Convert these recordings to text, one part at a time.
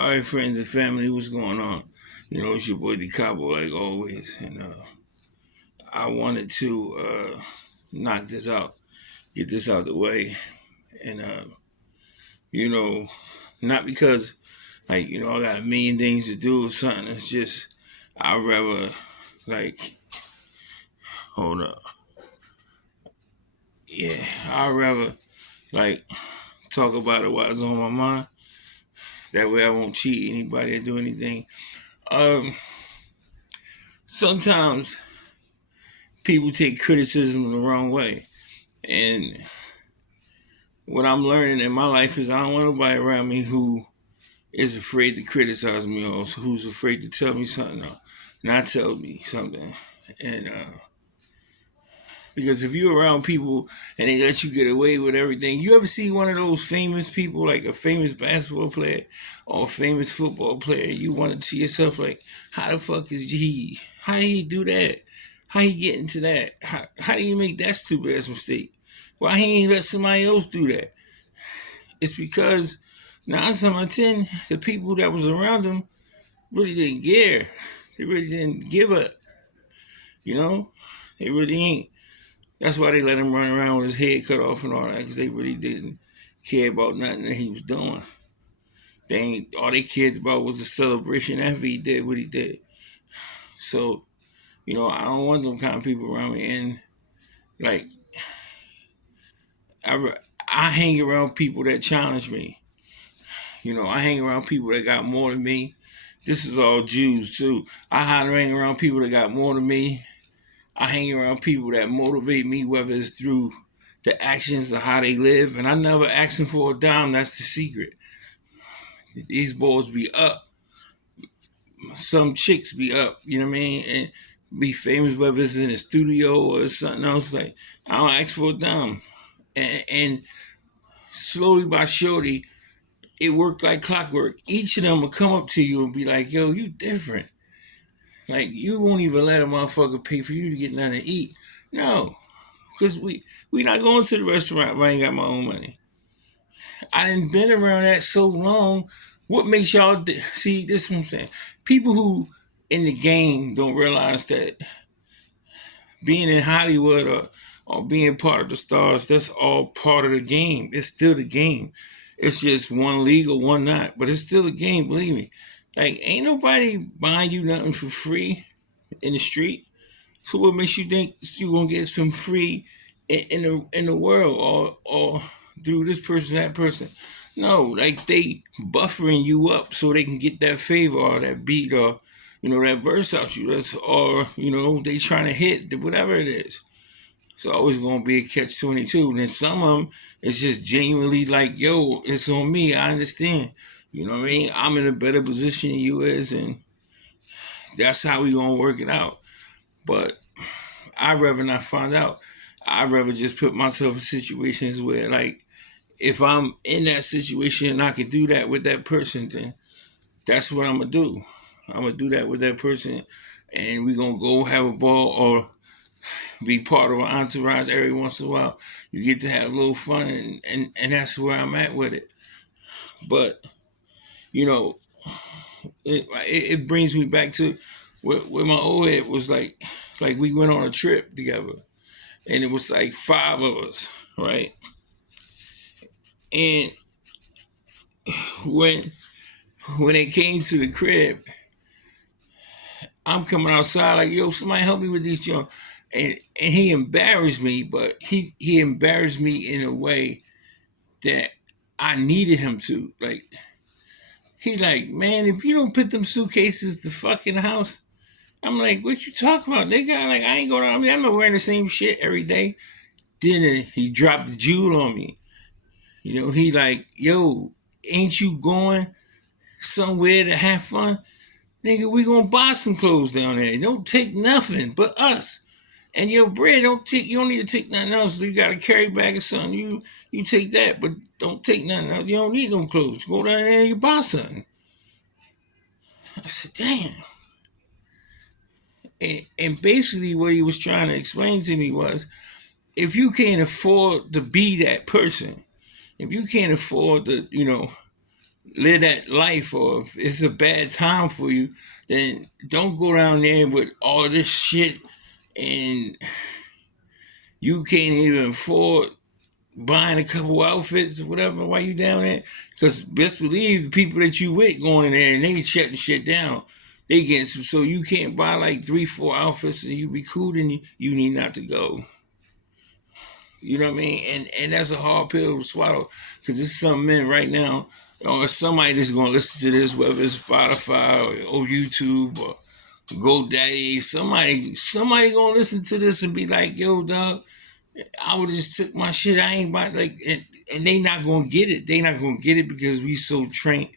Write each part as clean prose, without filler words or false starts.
All right, friends and family, what's going on? It's your boy Decopbo, like always, and I wanted to knock this out, get this out the way, and you know, not because I got a million things to do or something. It's just I'd rather like hold up, yeah, I'd rather like talk about it while it's on my mind. That way, I won't cheat anybody or do anything. Um, Sometimes people take criticism the wrong way. And what I'm learning in my life is I don't want nobody around me who is afraid to criticize me or who's afraid to tell me something or not tell me something. And because if you're around people and they let you get away with everything, you ever see one of those famous people, like a famous basketball player or a famous football player, you want to yourself like, how the fuck is he? How did he do that? How he get into that? How do you make that stupid ass mistake? Why he ain't let somebody else do that? It's because 9 times out of 10, the people that was around him really didn't care. They really didn't give a, you know? They really ain't. That's why they let him run around with his head cut off and all that, because they really didn't care about nothing that he was doing. They ain't, all they cared about was the celebration after he did what he did. So, I don't want them kind of people around me. And like, I hang around people that challenge me. I hang around people that got more than me. This is all Jews too. I hang around people that got more than me. I hang around people that motivate me, whether it's through the actions of how they live. And I never ask them for a dime. That's the secret. These boys be up. Some chicks be up, you know what I mean? And be famous, whether it's in the studio or something else. Like, I don't ask for a dime. And slowly by shorty, it worked like clockwork. Each of them will come up to you and be like, yo, you different. Like, you won't even let a motherfucker pay for you to get nothing to eat. No, because we not going to the restaurant if I ain't got my own money. I done been around that so long. What makes y'all see? This is what I'm saying. People who in the game don't realize that being in Hollywood or being part of the stars, that's all part of the game. It's still the game. It's just one legal, one not. But it's still a game, believe me. Like, ain't nobody buying you nothing for free in the street. So what makes you think you gonna get some free in the world or through this person, that person? No, like they buffering you up so they can get that favor or that beat or that verse out you. Or they trying to hit whatever it is. It's always gonna be a catch-22. And then some of them it's just genuinely like, yo, it's on me. I understand. You know what I mean? I'm in a better position than you is, and that's how we gonna work it out. But I'd rather not find out. I'd rather just put myself in situations where, like, if I'm in that situation and I can do that with that person, then that's what I'm gonna do. I'm gonna do that with that person, and we're gonna go have a ball or be part of an entourage every once in a while. You get to have a little fun, and that's where I'm at with it. But it brings me back to where my old head was like we went on a trip together, and it was like 5 of us, right? And when it came to the crib, I'm coming outside like, yo, somebody help me with these junk. And he embarrassed me, but he embarrassed me in a way that I needed him to. Like, he like, man, if you don't put them suitcases the fucking house, I'm like, what you talking about, nigga? Like, I ain't going on. I mean, I'm not wearing the same shit every day. Then he dropped the jewel on me. He like, yo, ain't you going somewhere to have fun? Nigga, we gonna buy some clothes down there. Don't take nothing but us. And your bread, you don't need to take nothing else. You got a carry bag or something. You take that, but don't take nothing else. You don't need no clothes. Go down there and you buy something. I said, damn. And basically what he was trying to explain to me was, if you can't afford to be that person, if you can't afford to, live that life, or if it's a bad time for you, then don't go down there with all of this shit and you can't even afford buying a couple outfits or whatever while you down there. Because best believe the people that you with going in there and they shutting shit down. They getting some, so you can't buy like 3, 4 outfits and you be cool, then you need not to go. You know what I mean? And that's a hard pill to swallow because there's some men right now or somebody that's gonna listen to this, whether it's Spotify or YouTube or GoDaddy, somebody gonna listen to this and be like, yo, dog, I would just took my shit. I ain't buy like, and they not gonna get it. They not gonna get it because we so trained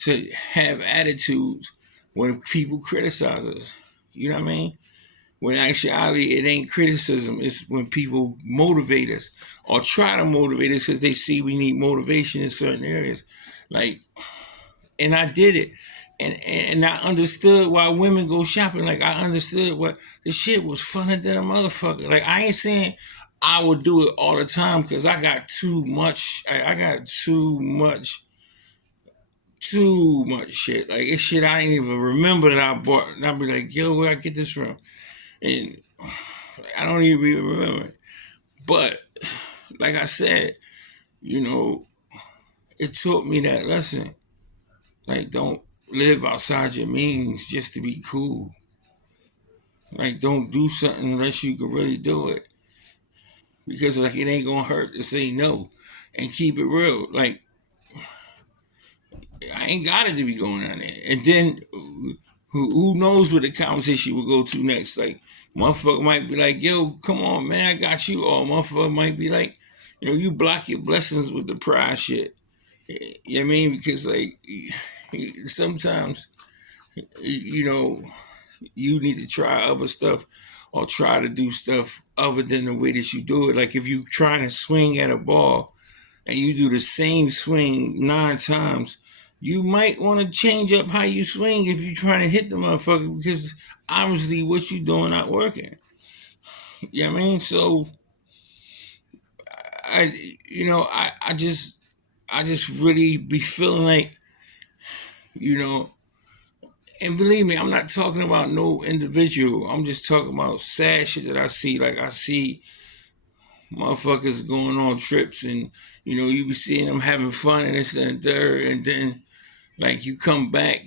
to have attitudes when people criticize us. You know what I mean? When in actuality, it ain't criticism. It's when people motivate us or try to motivate us because they see we need motivation in certain areas. Like, and I did it. And I understood why women go shopping. Like, I understood what the shit was funner than a motherfucker. Like, I ain't saying I would do it all the time because I got too much. I got too much shit. Like, it's shit I didn't even remember that I bought. And I'd be like, yo, where I get this from? And I don't even remember. But like I said, you know, it taught me that lesson. Like, don't live outside your means just to be cool. Like, don't do something unless you can really do it. Because like it ain't gonna hurt to say no and keep it real. Like, I ain't got it to be going on there. And then who knows what the conversation will go to next? Like, motherfucker might be like, yo, come on, man, I got you. Or motherfucker might be like, you know, you block your blessings with the pride shit. You know what I mean? Because like sometimes, you know, you need to try other stuff or try to do stuff other than the way that you do it. Like if you trying to swing at a ball and you do the same swing 9 times, you might want to change up how you swing if you're trying to hit the motherfucker because obviously what you doing not working. You know what I mean? So I just really be feeling like, you know, and believe me, I'm not talking about no individual. I'm just talking about sad shit that I see. Like I see motherfuckers going on trips and, you know, you be seeing them having fun and this and third, and then like you come back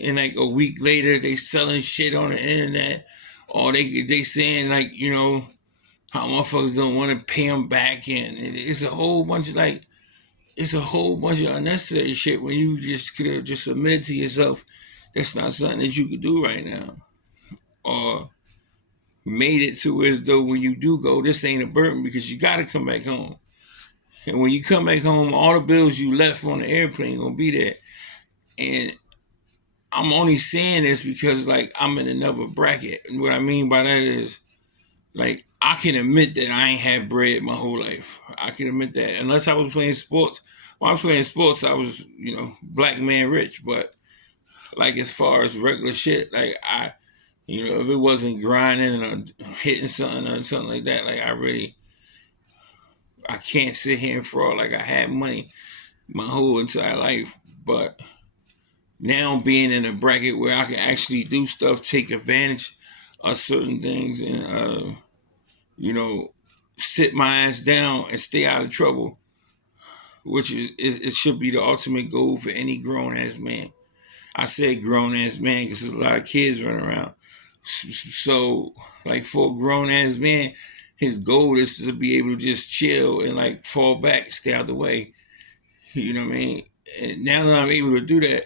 and like a week later they selling shit on the internet or they saying like, you know, how motherfuckers don't want to pay them back, and it's a whole bunch of like, it's a whole bunch of unnecessary shit when you just could have just admitted to yourself that's not something that you could do right now, or made it to as though when you do go, this ain't a burden because you got to come back home. And when you come back home, all the bills you left on the airplane gonna be there. And I'm only saying this because like I'm in another bracket. And what I mean by that is like I can admit that I ain't had bread my whole life. I can admit that. Unless I was playing sports. When I was playing sports, I was, you know, black man rich. But like as far as regular shit, like you know, if it wasn't grinding or hitting something or something like that, like I can't sit here and fraud like I had money my whole entire life. But now being in a bracket where I can actually do stuff, take advantage of certain things, and you know, sit my ass down and stay out of trouble, which is it should be the ultimate goal for any grown ass man. I said grown ass man because there's a lot of kids running around. So, like for a grown ass man, his goal is to be able to just chill and like fall back, stay out the way. You know what I mean? And now that I'm able to do that,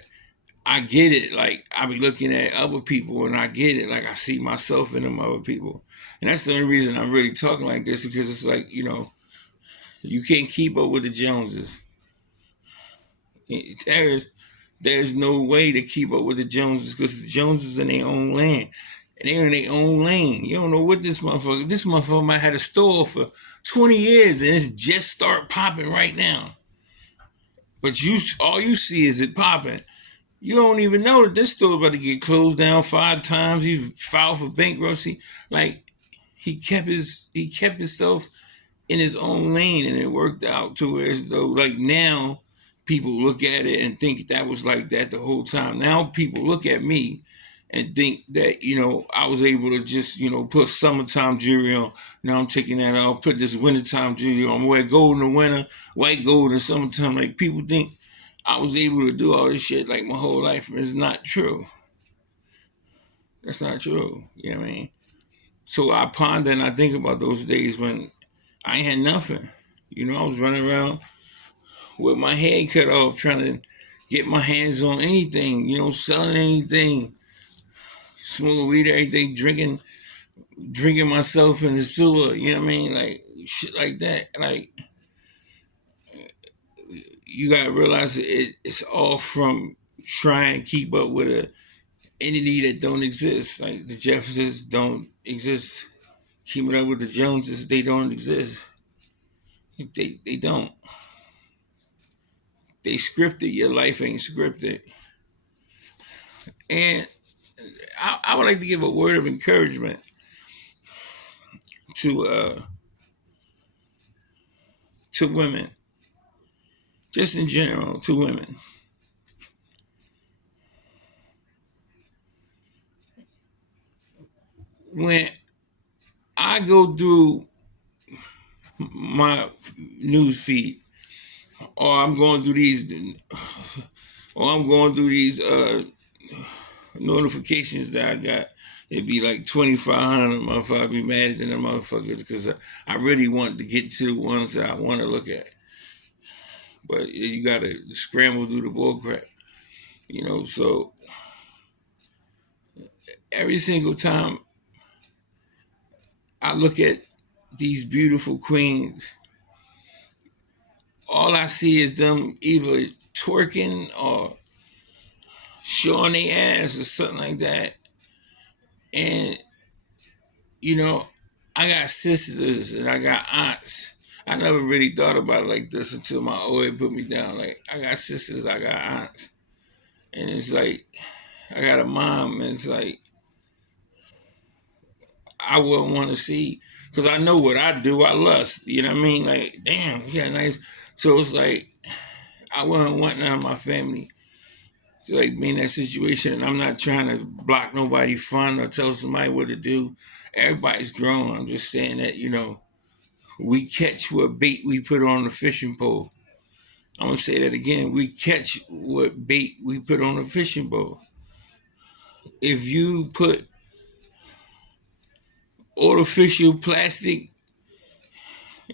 I get it. Like I be looking at other people and I get it. Like I see myself in them other people. And that's the only reason I'm really talking like this, because it's like, you know, you can't keep up with the Joneses. There's no way to keep up with the Joneses because the Joneses in their own land. And they're in their own lane. You don't know what this motherfucker might have had a store for 20 years and it's just start popping right now. But all you see is it popping. You don't even know that this store about to get closed down 5 times. He filed for bankruptcy. Like he kept himself in his own lane, and it worked out to where as though like now people look at it and think that was like that the whole time. Now people look at me and think that, I was able to just, put summertime jewelry on. Now I'm taking that off, put this wintertime jewelry on, wear gold in the winter, white gold in the summertime. Like, people think I was able to do all this shit like my whole life. It's not true. That's not true. You know what I mean? So I ponder and I think about those days when I ain't had nothing. I was running around with my head cut off trying to get my hands on anything, selling anything, smoking weed, everything, drinking myself in the sewer, you know what I mean? Like, shit like that. Like, you gotta realize it's all from trying to keep up with a entity that don't exist. Like, the Jeffersons don't exist. Keeping up with the Joneses, they don't exist. They don't. They scripted. Your life ain't scripted. And I would like to give a word of encouragement to women, just in general, to women. When I go through my news feed, or I'm going through these notifications that I got, it'd be like 2,500 motherfuckers. I'd be mad at the motherfuckers because I really want to get to the ones that I want to look at. But you gotta scramble through the bull crap, so every single time I look at these beautiful queens, all I see is them either twerking or showing their ass or something like that. And, I got sisters and I got aunts. I never really thought about it like this until my OA put me down. Like, I got sisters, I got aunts. And it's like, I got a mom, and it's like, I wouldn't want to see, because I know what I do. I lust, you know what I mean? Like, damn, yeah, nice. So it's like, I wouldn't want none of my family to like be in that situation. And I'm not trying to block nobody's fun or tell somebody what to do. Everybody's grown. I'm just saying that, we catch what bait we put on the fishing pole. I'm gonna say that again. We catch what bait we put on the fishing pole. If you put artificial plastic,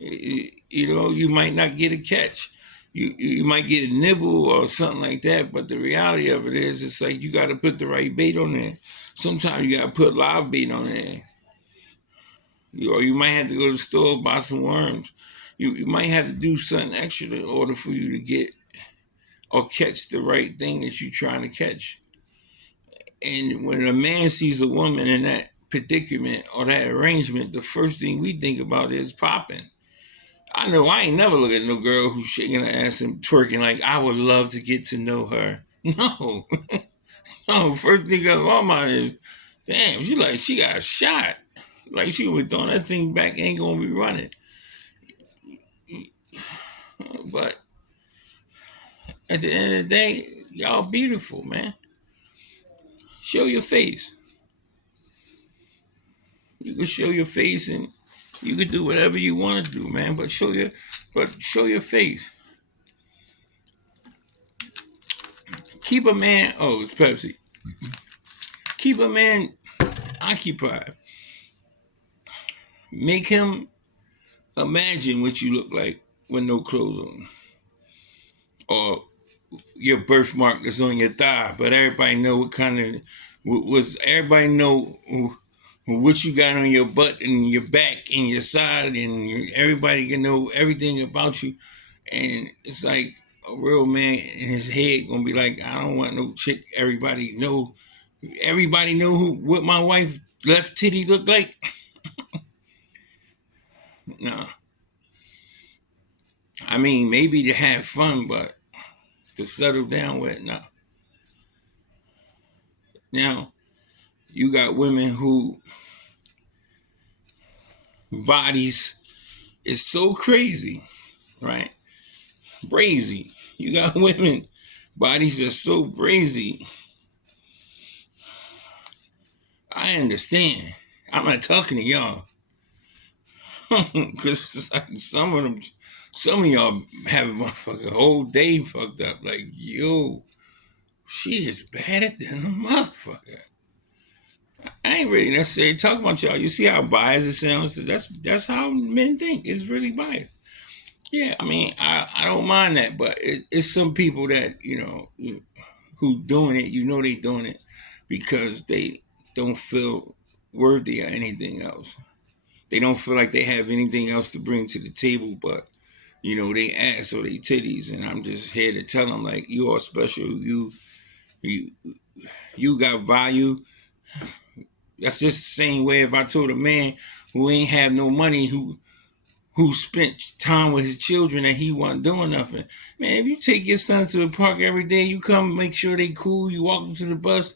you might not get a catch. You might get a nibble or something like that, but the reality of it is, it's like you got to put the right bait on there. Sometimes you got to put live bait on there. Or you might have to go to the store, buy some worms. You might have to do something extra in order for you to get or catch the right thing that you're trying to catch. And when a man sees a woman in that predicament or that arrangement, the first thing we think about is popping. I know I ain't never look at no girl who's shaking her ass and twerking like, I would love to get to know her. No. No, first thing on my mind is, damn, she got shot. Like, she was throwing that thing back, ain't gonna be running. But at the end of the day, y'all beautiful, man. Show your face. You can show your face and you can do whatever you want to do, man. But show your face. Keep a man. Oh, it's Pepsi. Keep a man occupied. Make him imagine what you look like with no clothes on, or your birthmark that's on your thigh. But everybody know what kind of was. Everybody know what you got on your butt and your back and your side, and everybody can know everything about you. And it's like a real man in his head gonna be like, I don't want no chick. Everybody know what my wife left titty look like. No, I mean, maybe to have fun, but to settle down with, no. Now you got women who bodies is so crazy, right? Crazy. You got women, bodies are so brazy. I understand. I'm not talking to y'all. Because it's like some of y'all have a motherfucking whole day fucked up. Like, yo, she is badder than a motherfucker. I ain't really necessarily talking about y'all. You see how biased it sounds? That's how men think. It's really biased. Yeah, I mean, I don't mind that, but it's some people that, who doing it, they doing it because they don't feel worthy or anything else. They don't feel like they have anything else to bring to the table but, they ass or they titties. And I'm just here to tell them, like, you are special. You, you got value. That's just the same way if I told a man who ain't have no money, who spent time with his children and he wasn't doing nothing. Man, if you take your sons to the park every day, you come make sure they cool, you walk them to the bus,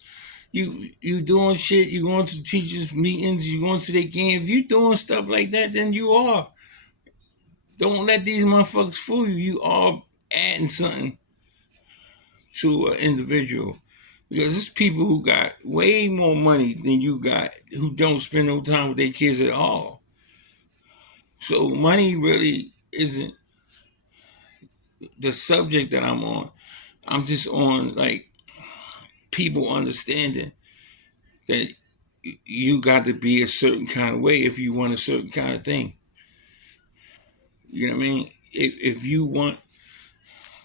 you doing shit, you going to teachers' meetings, you going to their game. If you doing stuff like that, then you are. Don't let these motherfuckers fool you. You are adding something to an individual. Because there's people who got way more money than you got who don't spend no time with their kids at all. So money really isn't the subject that I'm on. I'm just on, like, people understanding that you got to be a certain kind of way if you want a certain kind of thing. You know what I mean? If you want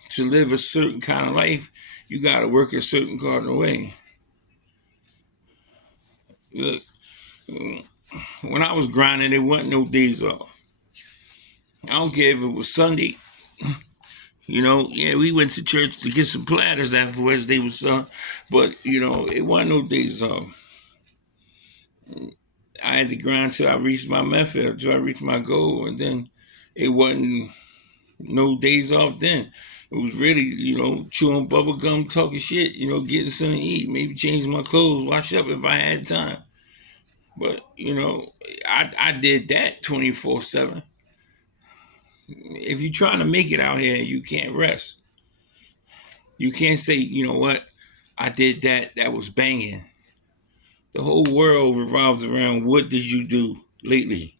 to live a certain kind of life, you got to work a certain kind of way. Look, when I was grinding, there wasn't no days off. I don't care if it was Sunday. Yeah, we went to church to get some platters afterwards. They was but it wasn't no days off. I had to grind till I reached my method, until I reached my goal, and then it wasn't no days off then. It was really, chewing bubble gum, talking shit, getting something to eat, maybe changing my clothes, wash up if I had time. But, I did that 24/7. If you're trying to make it out here, you can't rest. You can't say, you know what, I did that, that was banging. The whole world revolves around what did you do lately?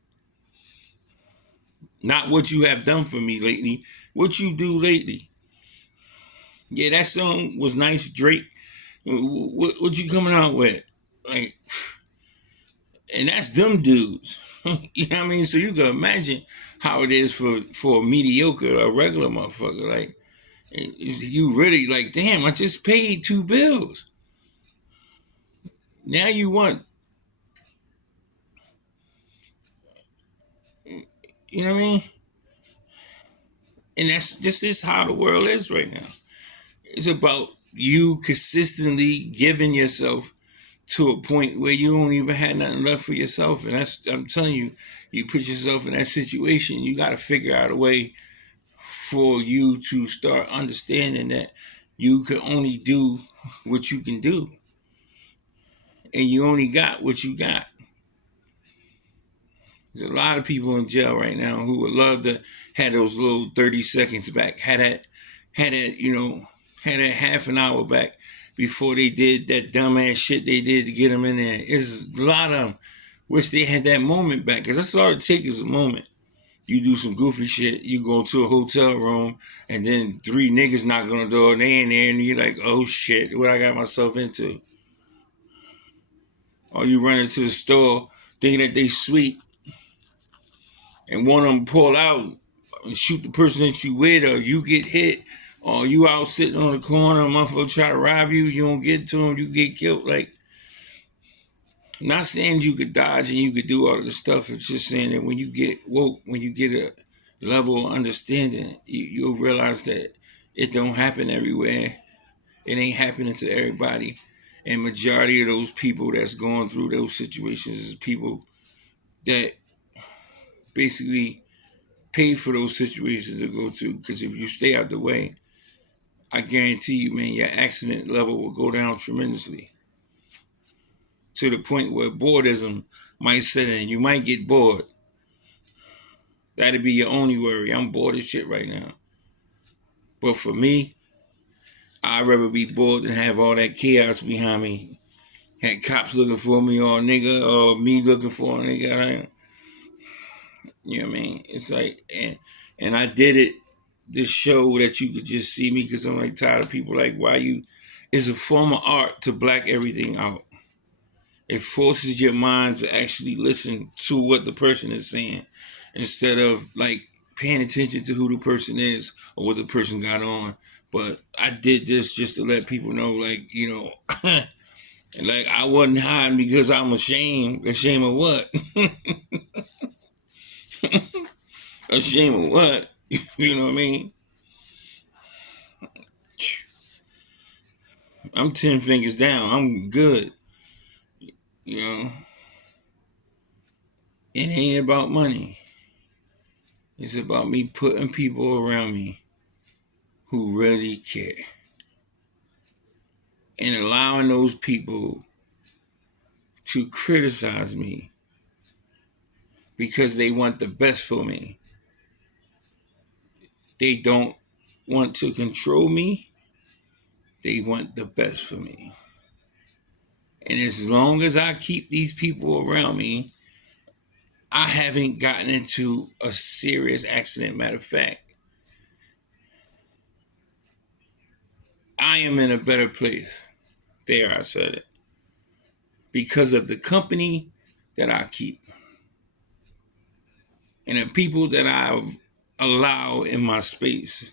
Not what you have done for me lately, what you do lately. Yeah, that song was nice, Drake. What you coming out with? Like, and that's them dudes. You know what I mean? So you can imagine how it is for a mediocre, a regular motherfucker. Like, you really like, damn, I just paid 2 bills. Now you want, you know what I mean? And that's this is how the world is right now. It's about you consistently giving yourself to a point where you don't even have nothing left for yourself. And I'm telling you, you put yourself in that situation, you got to figure out a way for you to start understanding that you can only do what you can do. And you only got what you got. There's a lot of people in jail right now who would love to have those little 30 seconds back, had that, had that half an hour back before they did that dumbass shit they did to get them in there. There's a lot of them wish they had that moment back, because that's all it takes is a moment. You do some goofy shit, you go to a hotel room, and then 3 niggas knock on the door, and they in there, and you're like, oh shit, what I got myself into? Or you run into the store thinking that they sweet, and one of them pull out and shoot the person that you with, or you get hit, or you out sitting on the corner, a motherfucker try to rob you, you don't get to him, you get killed. Like, not saying you could dodge and you could do all of this stuff, it's just saying that when you get woke, when you get a level of understanding, you'll realize that it don't happen everywhere. It ain't happening to everybody. And majority of those people that's going through those situations is people that basically pay for those situations to go to. Because if you stay out the way, I guarantee you, man, your accident level will go down tremendously. To the point where boredom might set in. You might get bored. That'd be your only worry. I'm bored as shit right now. But for me, I'd rather be bored than have all that chaos behind me. Had cops looking for me or a nigga or me looking for a nigga. You know what I mean? It's like, and I did it, this show that you could just see me because I'm like tired of people like, why you, it's a form of art to black everything out. It forces your mind to actually listen to what the person is saying instead of like paying attention to who the person is or what the person got on. But I did this just to let people know, like, you know, like I wasn't hiding because I'm ashamed. Ashamed of what? Ashamed of what? You know what I mean? I'm 10 fingers down. I'm good. You know, it ain't about money. It's about me putting people around me who really care and allowing those people to criticize me because they want the best for me. They don't want to control me. They want the best for me. And as long as I keep these people around me, I haven't gotten into a serious accident. Matter of fact, I am in a better place. There, I said it. Because of the company that I keep and the people that I allow in my space.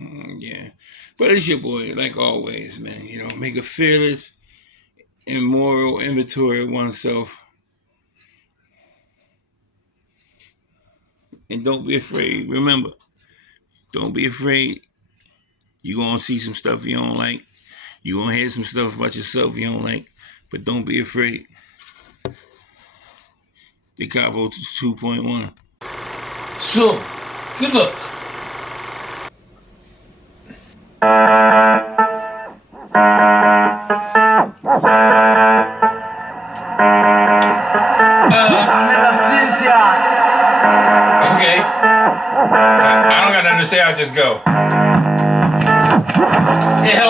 Yeah. But it's your boy, like always, man. You know, make a fearless and moral inventory of oneself. And don't be afraid. Remember, don't be afraid. You're going to see some stuff you don't like. You're going to hear some stuff about yourself you don't like. But don't be afraid. Decopbo 2.1. So, good luck. Okay. I don't got nothing to say. I'll just go. It helped.